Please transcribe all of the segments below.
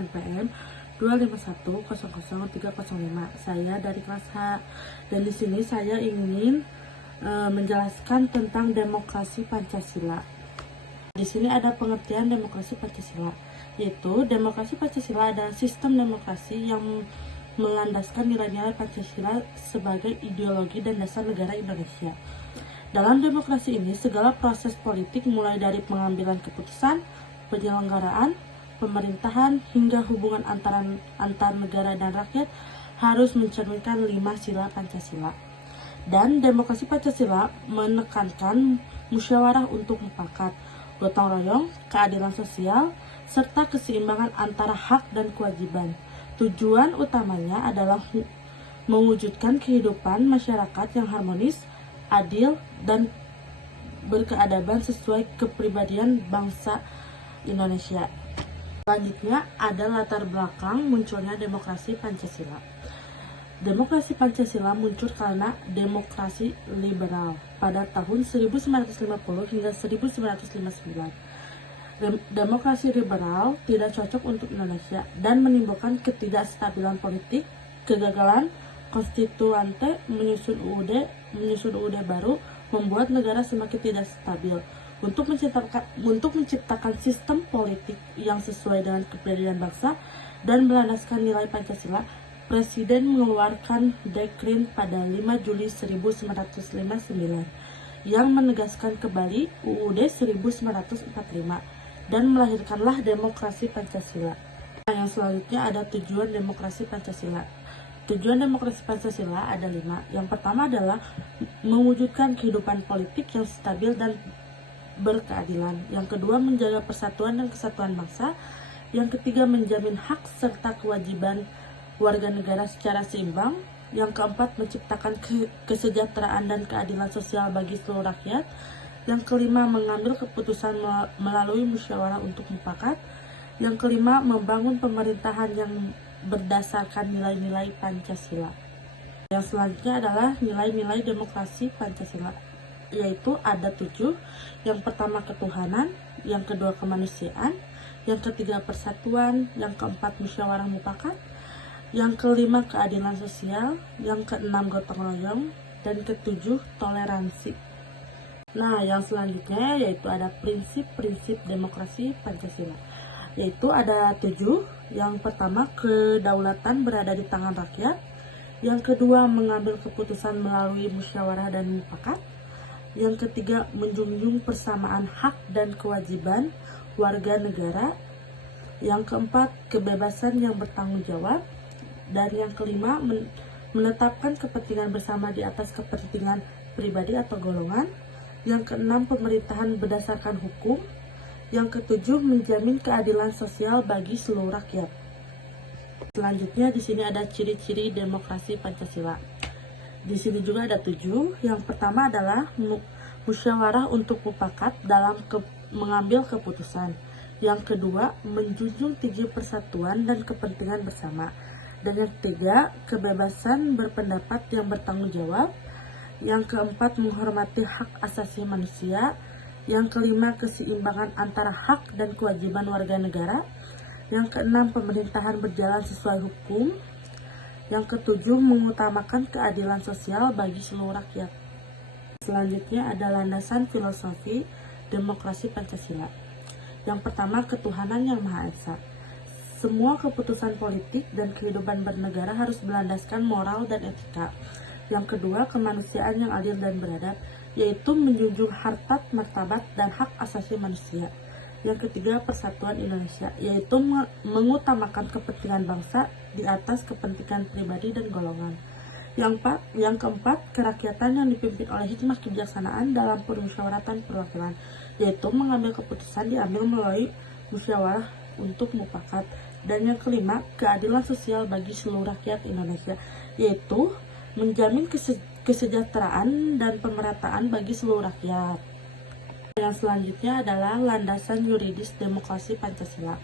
NPM 251000305. Saya dari kelas H. Dan di sini saya ingin menjelaskan tentang demokrasi Pancasila. Di sini ada pengertian demokrasi Pancasila, yaitu demokrasi Pancasila adalah sistem demokrasi yang melandaskan nilai-nilai Pancasila sebagai ideologi dan dasar negara Indonesia. Dalam demokrasi ini, segala proses politik mulai dari pengambilan keputusan, penyelenggaraan, pemerintahan, hingga hubungan antar negara dan rakyat harus mencerminkan 5 sila Pancasila. Dan demokrasi Pancasila menekankan musyawarah untuk mufakat, gotong royong, keadilan sosial, serta keseimbangan antara hak dan kewajiban. Tujuan utamanya adalah mewujudkan kehidupan masyarakat yang harmonis, adil, dan berkeadaban sesuai kepribadian bangsa Indonesia. Selanjutnya ada latar belakang munculnya demokrasi Pancasila. Demokrasi Pancasila muncul karena demokrasi liberal pada tahun 1950 hingga 1959. Demokrasi liberal tidak cocok untuk Indonesia dan menimbulkan ketidakstabilan politik, kegagalan konstituante menyusun UUD baru, membuat negara semakin tidak stabil. Untuk menciptakan sistem politik yang sesuai dengan kepribadian bangsa dan berlandaskan nilai Pancasila, Presiden mengeluarkan dekret pada 5 Juli 1959 yang menegaskan kembali UUD 1945 dan melahirkanlah demokrasi Pancasila. Yang selanjutnya ada tujuan demokrasi Pancasila. Tujuan demokrasi Pancasila ada 5. Yang pertama adalah mewujudkan kehidupan politik yang stabil dan berkeadilan. Yang kedua, menjaga persatuan dan kesatuan bangsa. Yang ketiga, menjamin hak serta kewajiban warga negara secara seimbang. Yang keempat, menciptakan kesejahteraan dan keadilan sosial bagi seluruh rakyat. Yang kelima, mengambil keputusan melalui musyawarah untuk mufakat. Yang kelima, membangun pemerintahan yang berdasarkan nilai-nilai Pancasila. Yang selanjutnya adalah nilai-nilai demokrasi Pancasila, yaitu ada 7. Yang pertama, ketuhanan. Yang kedua, kemanusiaan. Yang ketiga, persatuan. Yang keempat, musyawarah mufakat. Yang kelima, keadilan sosial. Yang keenam, gotong royong. Dan ketujuh, toleransi. Nah, yang selanjutnya yaitu ada prinsip-prinsip demokrasi Pancasila, yaitu ada 7. Yang pertama, kedaulatan berada di tangan rakyat. Yang kedua, mengambil keputusan melalui musyawarah dan mufakat. Yang ketiga, menjunjung persamaan hak dan kewajiban warga negara. Yang keempat, kebebasan yang bertanggung jawab. Dan yang kelima, menetapkan kepentingan bersama di atas kepentingan pribadi atau golongan. Yang keenam, pemerintahan berdasarkan hukum. Yang ketujuh, menjamin keadilan sosial bagi seluruh rakyat. Selanjutnya di sini ada ciri-ciri demokrasi Pancasila. Di sini juga ada 7. Yang pertama adalah musyawarah untuk mufakat dalam mengambil keputusan. Yang kedua, menjunjung tinggi persatuan dan kepentingan bersama. Dan yang ketiga, kebebasan berpendapat yang bertanggung jawab. Yang keempat, menghormati hak asasi manusia. Yang kelima, keseimbangan antara hak dan kewajiban warga negara. Yang keenam, pemerintahan berjalan sesuai hukum. Yang ketujuh, mengutamakan keadilan sosial bagi seluruh rakyat. Selanjutnya ada landasan filosofi demokrasi Pancasila. Yang pertama, ketuhanan yang Maha Esa. Semua keputusan politik dan kehidupan bernegara harus berlandaskan moral dan etika. Yang kedua, kemanusiaan yang adil dan beradab, yaitu menjunjung harkat, martabat, dan hak asasi manusia. Yang ketiga, persatuan Indonesia, yaitu mengutamakan kepentingan bangsa di atas kepentingan pribadi dan golongan. Yang keempat, kerakyatan yang dipimpin oleh hikmah kebijaksanaan dalam permusyawaratan perwakilan, yaitu mengambil keputusan diambil melalui musyawarah untuk mufakat. Dan yang kelima, keadilan sosial bagi seluruh rakyat Indonesia, yaitu menjamin kesejahteraan dan pemerataan bagi seluruh rakyat. Yang selanjutnya adalah landasan yuridis demokrasi Pancasila,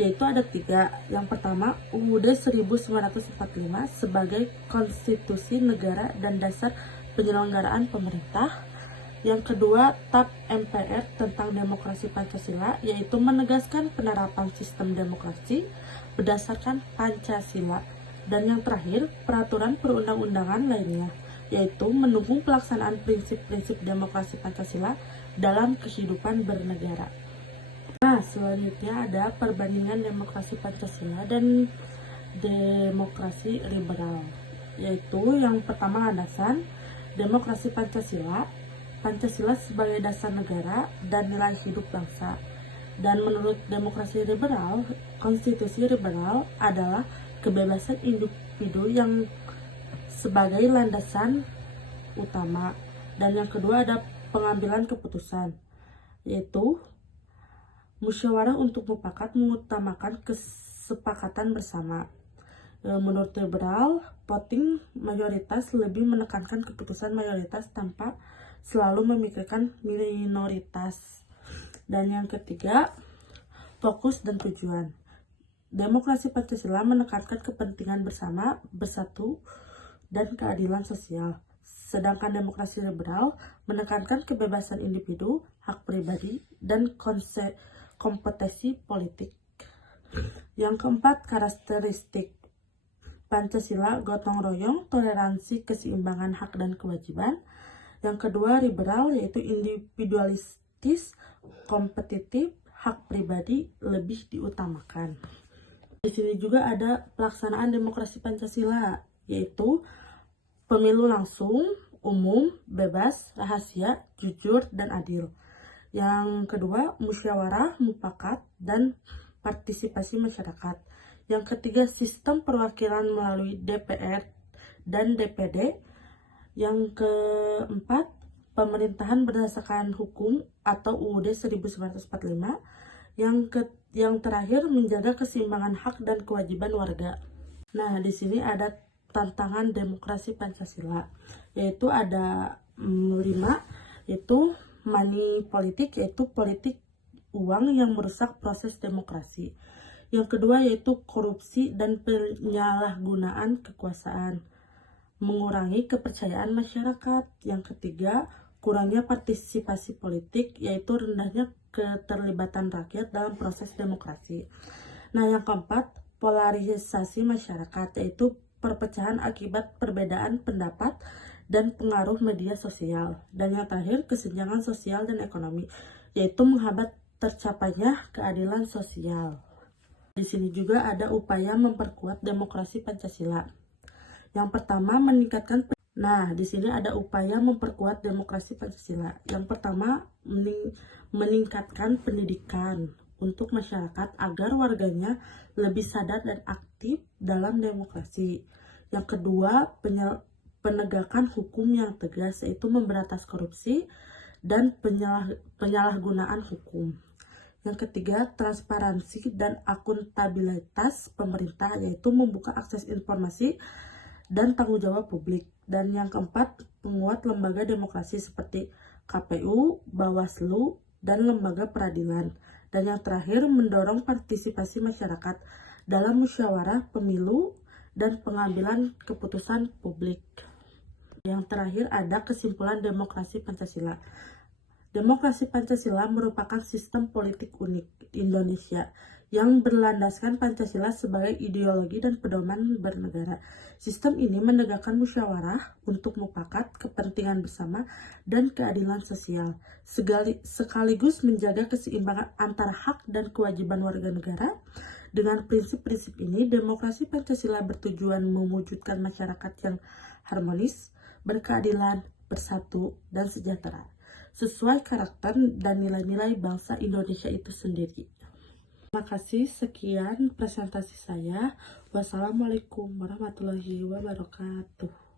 yaitu ada 3. Yang pertama, UUD 1945 sebagai konstitusi negara dan dasar penyelenggaraan pemerintah. Yang kedua, TAP MPR tentang demokrasi Pancasila, yaitu menegaskan penerapan sistem demokrasi berdasarkan Pancasila. Dan yang terakhir, peraturan perundang-undangan lainnya, yaitu mendukung pelaksanaan prinsip-prinsip demokrasi Pancasila dalam kehidupan bernegara. Nah, selanjutnya ada perbandingan demokrasi Pancasila dan demokrasi liberal, yaitu yang pertama landasan demokrasi Pancasila. Pancasila sebagai dasar negara dan nilai hidup bangsa. Dan menurut demokrasi liberal, konstitusi liberal adalah kebebasan individu yang sebagai landasan utama. Dan yang kedua ada pengambilan keputusan, yaitu musyawarah untuk mufakat mengutamakan kesepakatan bersama. Menurut liberal, voting mayoritas lebih menekankan keputusan mayoritas tanpa selalu memikirkan minoritas. Dan yang ketiga, fokus dan tujuan. Demokrasi Pancasila menekankan kepentingan bersama, bersatu, dan keadilan sosial. Sedangkan demokrasi liberal menekankan kebebasan individu, hak pribadi, dan kompetensi politik. Yang keempat, karakteristik Pancasila gotong royong, toleransi, keseimbangan hak dan kewajiban. Yang kedua, liberal, yaitu individualistis, kompetitif, hak pribadi lebih diutamakan. Di sini juga ada pelaksanaan demokrasi Pancasila, yaitu pemilu langsung, umum, bebas, rahasia, jujur, dan adil. Yang kedua, musyawarah, mufakat, dan partisipasi masyarakat. Yang ketiga, sistem perwakilan melalui DPR dan DPD. Yang keempat, pemerintahan berdasarkan hukum atau UUD 1945. Yang terakhir, menjaga keseimbangan hak dan kewajiban warga. Nah, di sini ada tantangan demokrasi Pancasila, yaitu ada 5, yaitu money politik, yaitu politik uang yang merusak proses demokrasi. Yang kedua yaitu korupsi dan penyalahgunaan kekuasaan, mengurangi kepercayaan masyarakat. Yang ketiga, kurangnya partisipasi politik, yaitu rendahnya keterlibatan rakyat dalam proses demokrasi. Nah, yang keempat, polarisasi masyarakat, yaitu perpecahan akibat perbedaan pendapat dan pengaruh media sosial. Dan yang terakhir, kesenjangan sosial dan ekonomi, yaitu menghambat tercapainya keadilan sosial. Di sini juga ada upaya memperkuat demokrasi Pancasila. Yang pertama, meningkatkan. Nah, di sini ada upaya memperkuat demokrasi Pancasila. Yang pertama, meningkatkan pendidikan untuk masyarakat agar warganya lebih sadar dan aktif dalam demokrasi. Yang kedua, penegakan hukum yang tegas, yaitu memberantas korupsi dan penyalahgunaan hukum. Yang ketiga, transparansi dan akuntabilitas pemerintah, yaitu membuka akses informasi dan tanggung jawab publik. Dan yang keempat, menguat lembaga demokrasi seperti KPU, Bawaslu, dan lembaga peradilan. Dan yang terakhir, mendorong partisipasi masyarakat dalam musyawarah pemilu dan pengambilan keputusan publik. Yang terakhir ada kesimpulan demokrasi Pancasila. Demokrasi Pancasila merupakan sistem politik unik Indonesia yang berlandaskan Pancasila sebagai ideologi dan pedoman bernegara. Sistem ini menegakkan musyawarah untuk mufakat, kepentingan bersama, dan keadilan sosial, sekaligus menjaga keseimbangan antara hak dan kewajiban warga negara. Dengan prinsip-prinsip ini, demokrasi Pancasila bertujuan mewujudkan masyarakat yang harmonis, berkeadilan, bersatu, dan sejahtera, sesuai karakter dan nilai-nilai bangsa Indonesia itu sendiri. Terima kasih, sekian presentasi saya. Wassalamualaikum warahmatullahi wabarakatuh.